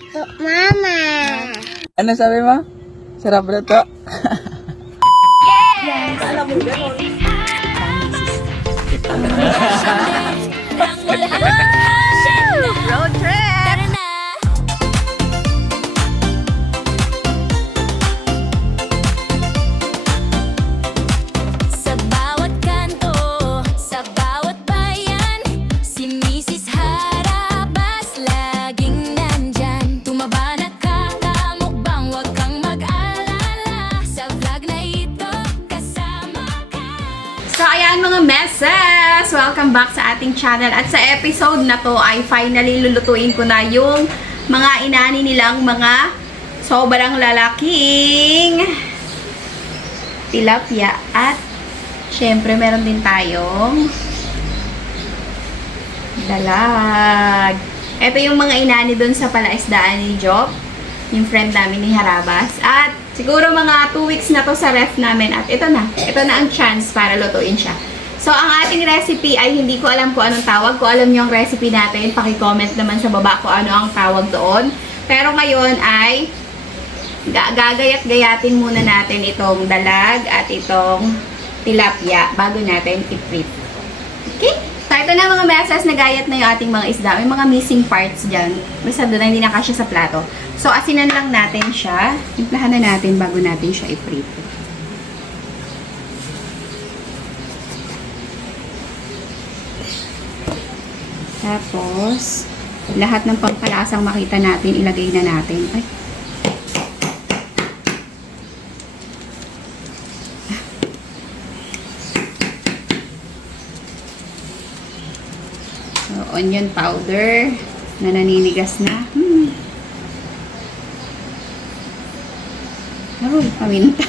to, Mama. Ano sabi mo? Sarap na to. Road trip! Sa bawat kanto, sa bawat bayan, si Mrs. Harabas laging nandyan. Tumaba na kakamukbang, huwag kang mag-alala. Sa vlog na ito, kasama ka. So, ayan mga messes! Welcome back sa ating channel. At sa episode na to ay finally lulutuin ko na yung mga inani nilang mga sobrang lalaking tilapia. At syempre meron din tayong dalag. Ito yung mga inani dun sa palaisdaan ni Job, yung friend namin ni Harabas. At siguro mga 2 weeks na to sa ref namin. At ito na ang chance para lutuin siya. So, ang ating recipe ay hindi ko alam kung anong tawag. Kung alam niyo ang recipe natin, paki-comment naman sa baba kung ano ang tawag doon. Pero ngayon ay gagayat-gayatin muna natin itong dalag at itong tilapia bago natin i-prep. Okay? So, ito na mga mesas, nagayat na yung ating mga isda. May mga missing parts dyan. Basta doon na hindi nakasya sa plato. So, asinan lang natin siya. Timplahan na natin bago natin siya i-prep. Tapos, lahat ng pampalasang makita natin, ilagay na natin. Ay. So, onion powder na naninigas na. Aroy, paminta.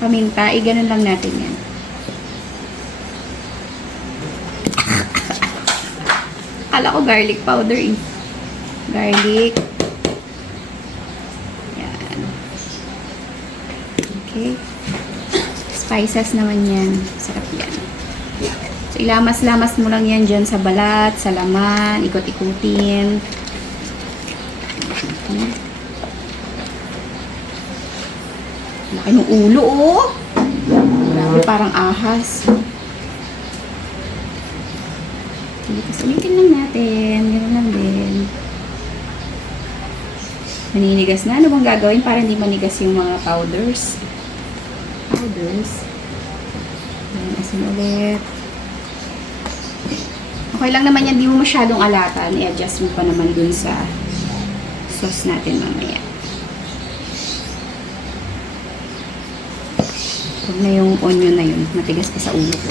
Paminta, ganun lang natin yan. Akala ko garlic powder eh. Garlic. Yan. Okay. Spices naman yan. Sarap yan. So, ilamas-lamas mo lang yan dyan sa balat, sa laman, ikot-ikutin. Okay. Laki ng ulo oh. Grabe, parang ahas. Ulitin lang natin. Ganun lang din. Maninigas na. Ano bang gagawin para hindi manigas yung mga powders? Ayan, asin ulit. Okay lang naman yan. Di mo masyadong alatan. I-adjust mo pa naman dun sa sauce natin mamaya. Huwag na yung onion na yun. Matigas pa sa ulo ko.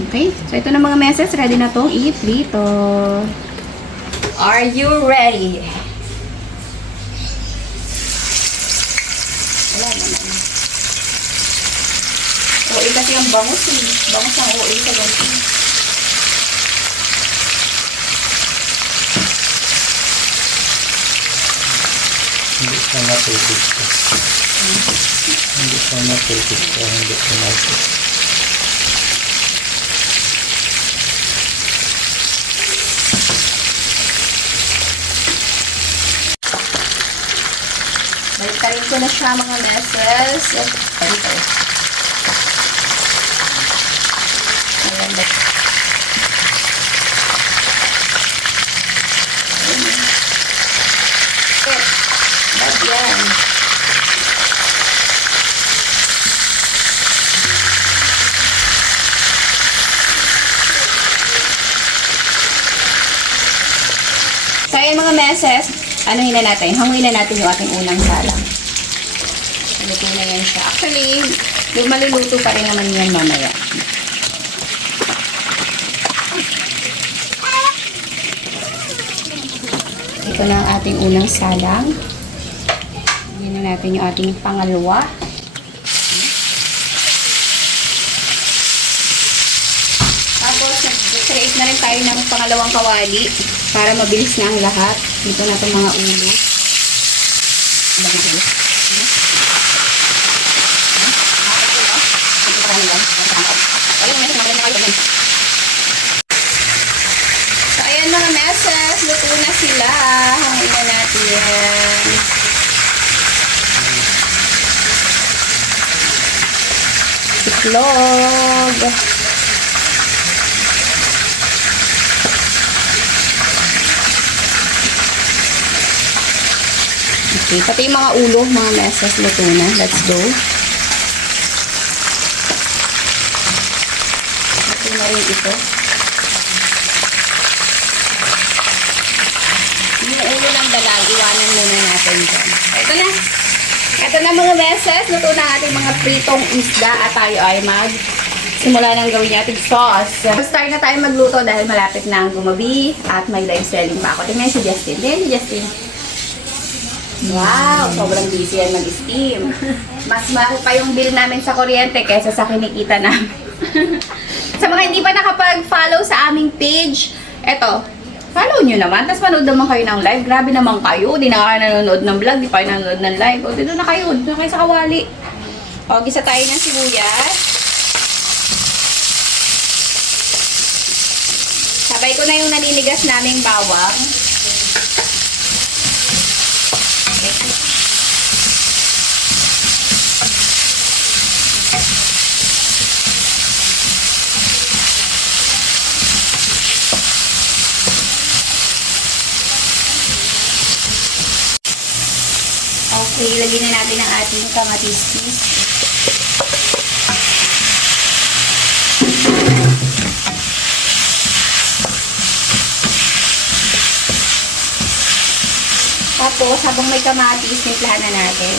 Okay? So, ito na mga meses. Ready na tong i-prito. Are you ready? Wala naman. OA kasi ang bangus eh. Bangus ang OA sa ganito. Hindi siya matipid ka. Hindi siya matipid ka. Hindi siya matipid. Baliktarin ko na siya mga meses. Ito. Ayan ba? Bad yan. So, ayan mga meses. Anuhin na natin? Hanguin na natin yung ating unang salang. Luto na yan siya. Actually, maluluto pa rin naman yan mamaya. Ito na ang ating unang salang. Lagyan na natin yung ating pangalawa. Tapos, nag-create na rin tayo ng pangalawang kawali para mabilis na ang lahat. Dito na itong mga ulo. So, ayan ayan mga meses, luto na sila. Hangin na natin. Itlog. Okay, pati yung mga ulo, mga meses, luto na. Let's go. Luto na rin ito. Yung ulo ng dalag, iwanan muna natin dyan. Ito na. Ito na mga meses, luto na ating mga pritong isda at tayo ay simula nang gawin natin sauce. Start na tayo magluto dahil malapit na ang gumabi at may live selling pa ako. Tingnan si Justin. Tingnan si Justin. Wow, sobrang busy yan mag-steam. Mas mahal pa yung bill namin sa kuryente kaysa sa kinikita namin. Sa mga hindi pa nakapag-follow sa aming page, eto, follow nyo naman. Tapos manood naman kayo ng live. Grabe naman kayo. Di na kayo nanonood ng vlog. Di pa kayo nanonood ng live. O, dito na kayo. Dito na kayo sa kawali. O, gisa tayo ng sibuyas. Sabay ko na yung naninigas naming bawang. Okay, lagyan na natin ang ating kamatis. Tapos, habang may kamatis, timplahan na natin.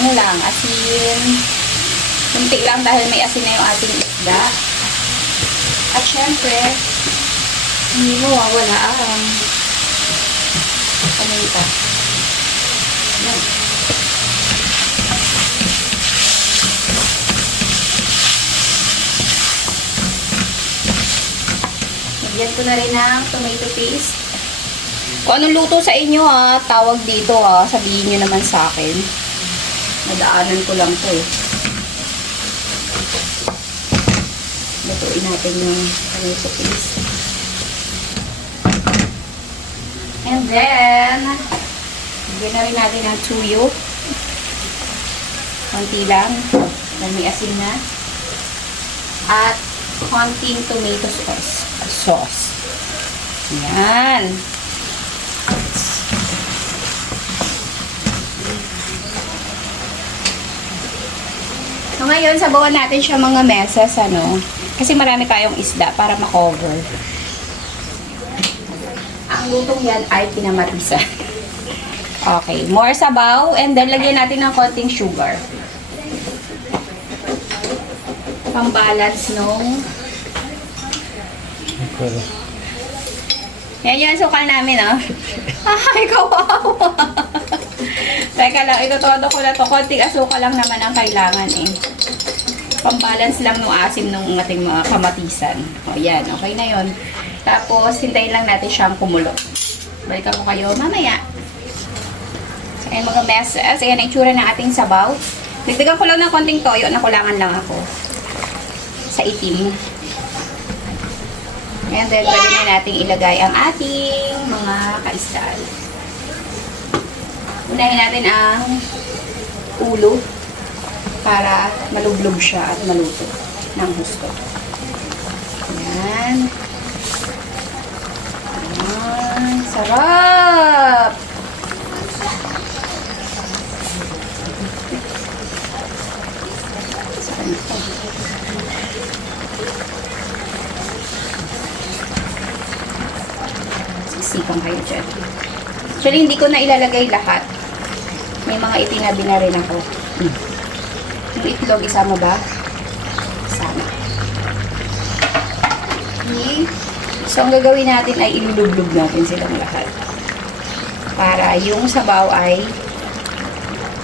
Ano lang, asin. Kunti lang dahil may asin na yung ating isda. At syempre, hindi mo wawala ang paminta. Yan. Lagyan ko na rin ng tomato paste. Kung anong luto sa inyo tawag dito sabihin nyo naman sa akin. Nadaanan ko lang to eh. Lutuin natin yung tomato paste. And then, lagyan na rin natin ang tuyo. Konti lang. Dahil may asin na. At konting tomato sauce. Yan. So, ngayon, sabawan natin siya mga meses, kasi marami tayong isda para ma-cover. Ang lutong yan ay pinamatisan. Okay, more sabaw, and then lagyan natin ng konting sugar. Pang-balance nung yan yung sukal namin, Ay, kawawa. Teka lang, itutodo ko na to. Konting asukal lang naman ang kailangan, Pang-balance lang ng asim ng ating mga kamatisan. O, yan. Okay na yon. Tapos, hintayin lang natin siyang kumulo. Balikan ko kayo mamaya. So, ayan mga meses. Ayan ang itsura ng ating sabaw. Nagdagan ko lang ng konting toyo. Nakulangan lang ako sa itim. And then, pwede na natin ilagay ang ating mga kaisdaan. Unahin natin ang ulo para malublog siya at maluto ng gusto. Ayan. Ayan. Sarap! Saan ito? Siksikan kayo dyan. Actually, hindi ko na ilalagay lahat. May mga itinabi na rin ako. Yung itlog, isama ba? Isama. Okay. So, ang gagawin natin ay ilulublog natin silang lahat. Para yung sabaw ay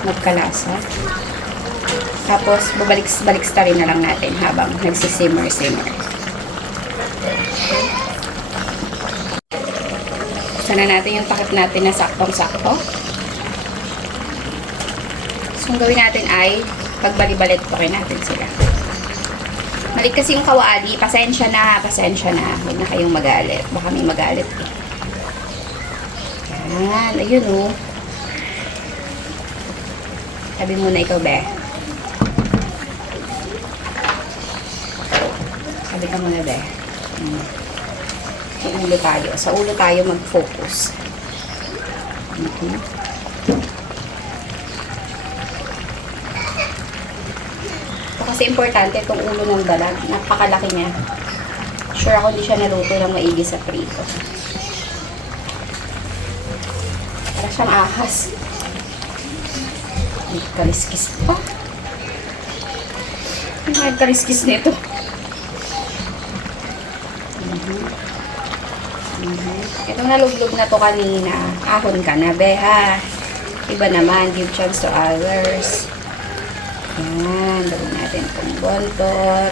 magkalasa. Tapos, babalik-balikstarin na lang natin habang nagsisimmer-simmer. Sana natin yung takip natin na saktong-sakto. So, ang gawin natin ay pagbali-balit pa rin natin sila. Nabalik kasi yung kawali. Pasensya na, pasensya na. Huwag na kayong magalit. Baka may magalit. Yan, ayun oh. Sabi muna ikaw, be. Sabi ka muna, be. Sa ulo tayo. Sa ulo tayo mag-focus. Ito kasi importante itong ulo ng dalag. Napakalaki niya. Sure ako hindi siya naluto ng maigi sa prito. Para siyang ahas. Ay, kaliskis pa. Ay, kaliskis nito. Itong naluglog na to kanina, ahon ka na, be, ha? Iba naman, give chance to others. Yan, gawin natin itong bontot.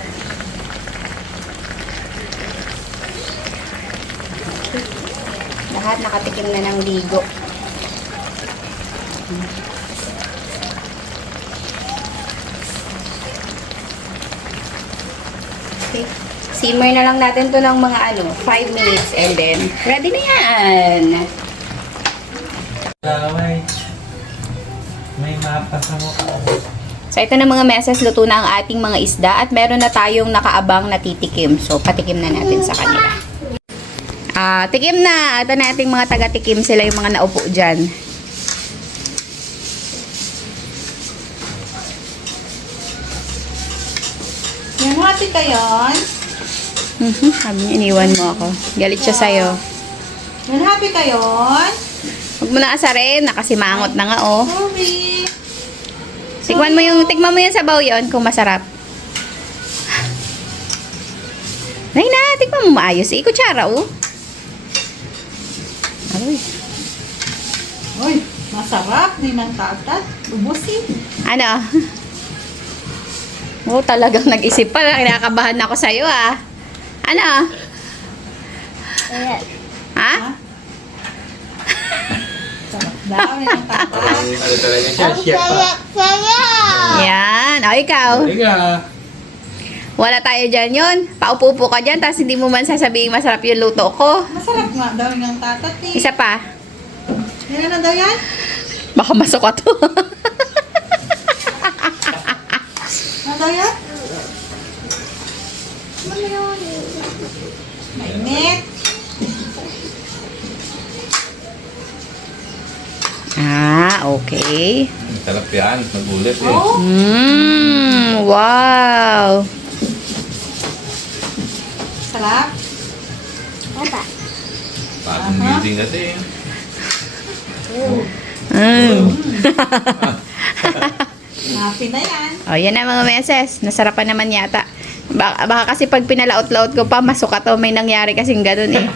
Lahat nakatikim na ng ligo. Okay. Simmer na lang natin to ng mga 5 minutes and then ready na yan. May mapa sa mukha. So ito na mga meses, luto na ang ating mga isda at meron na tayong nakaabang na titikim. So patikim na natin sa kanila. Tikim na. Ito na ating mga taga-tikim. Sila yung mga naupo dyan. Yan, happy ka yan? Sabi niya, iniwan mo ako. Galit siya sa'yo. Yan, happy ka yan? Huwag mo na asarin. Nakasimangot na nga, oh. Sorry. Tikman mo yung sabaw yon kung masarap. Nay na, tikman mo maayos. Ikutsara, oh. Aroy. Uy, masarap. Hindi ng tatat. Ubusin. Ano? Oh, talagang nag-isip pa. Kinakabahan ako sa'yo, ah. Ano? Ha? Sarap daw. Hindi ng tatat. Ano talaga siya? Chef pa. Yan. O, ikaw. Halika. Wala tayo dyan yun. Paupo-upo ka dyan, tapos hindi mo man sasabihin masarap yung luto ko. Masarap nga daw ng tatat eh. Isa pa. Yan na daw yan? Baka masuka to. Ano daw yan? Ano yun? Mainit. Okay. Sarap yan. Magulit eh. Oh, Wow. sarap. Bagong building kasi. Happy na yan. O, yan na mga meses. Nasarapan naman yata. Baka kasi pag pinalaot-laot ko pa, masuka to. May nangyari kasing ganun eh.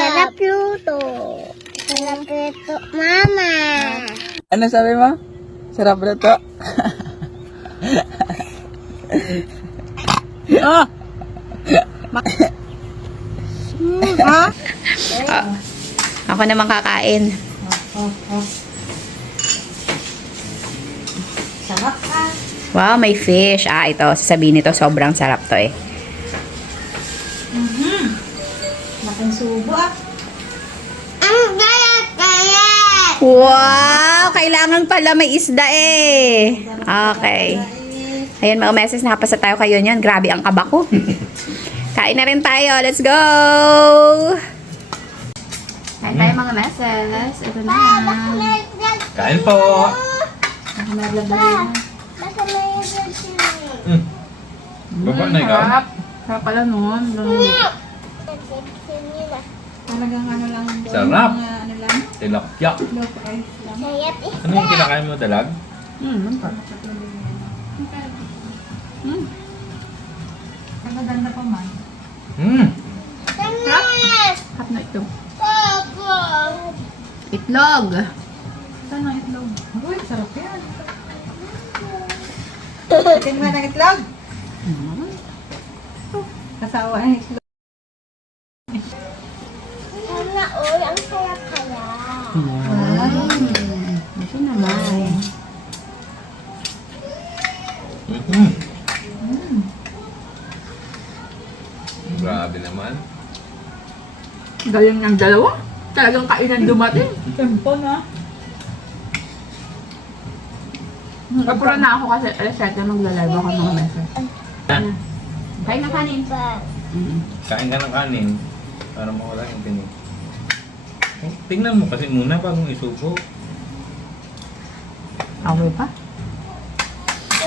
Sarap luto. Sarap luto, mama. Ano sabi mo? Sarap na to. Ah! Ako naman kakain. Sarap ka. Wow, may fish. Ito. Sasabihin nito, sobrang sarap to eh. Laking subo ah. Wow! Kailangan pala may isda eh. Okay. Ayan mga meses, nakapasa tayo kayo niyan. Grabe ang kaba ko. Kain na rin tayo. Let's go! Kain tayo mga meses. Ito na. Kain po. Baba na ikaw. Sarap pala nun. Talagang ano lang. Sarap. Ano lang. Tilapia. Low price lang. Ano yung kinakain mo dalag? Ang ganda pa man. Sarap na ito. Itlog. Saan ang itlog? Uy, sarap yan. Chicken mo ng itlog? Kasawa ang itlog. Ito naman. Grabe naman. Galing ng dalawa. Talagang kainan dumating. Tempo na. Kapura na ako kasi alas 7 magla-live ako mga meses. Kain na kanin. Kain ka ng kanin para mawala yung tinig. Oh, tingnan mo kasi muna bago isubo. Okay pa?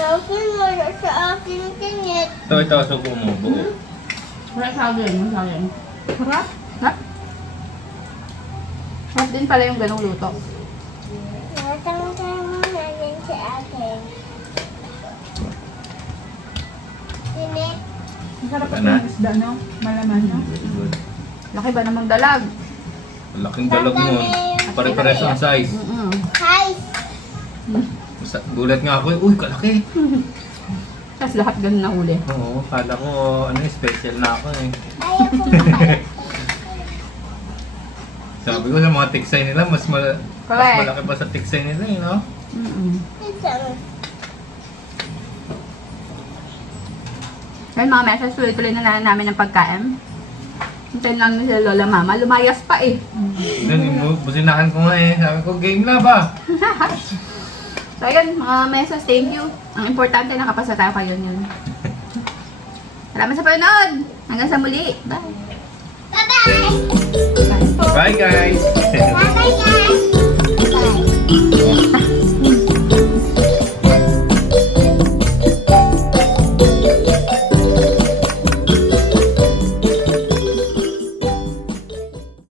Akin wala sa akin tingit. Ito, subo mo buo. Wala sa akin. Sarap. Ha? Sarap din pala yung ganong luto. Natanggal mo na din sa akin. Tingit. Sarap Ano? ang isda, no? Malaman, no? Good. Laki ba namang dalag? Laking dalag mo. Pare-pares ang size. Hi! Gulat nga ako, uy, kalaki. Tapos lahat ganun nahuli. Oo, kala ko, special na ako eh. Ayaw ko makain. Sabi ko sa mga tiksay nila, mas Correct. malaki pa sa tiksay nila eh, no? Ngayon mga meses, tuloy-tuloy na namin ng pagkain. Hintayin lang si Lola Mama. Lumayas pa eh. Doon, businahan ko nga eh. Sabi ko, game na ba? So ayun, mga meses, thank you. Ang importante, nakapasa tayo kayo yun. Salamat sa panood. Hanggang sa muli. Bye. Bye-bye! Bye guys! Bye-bye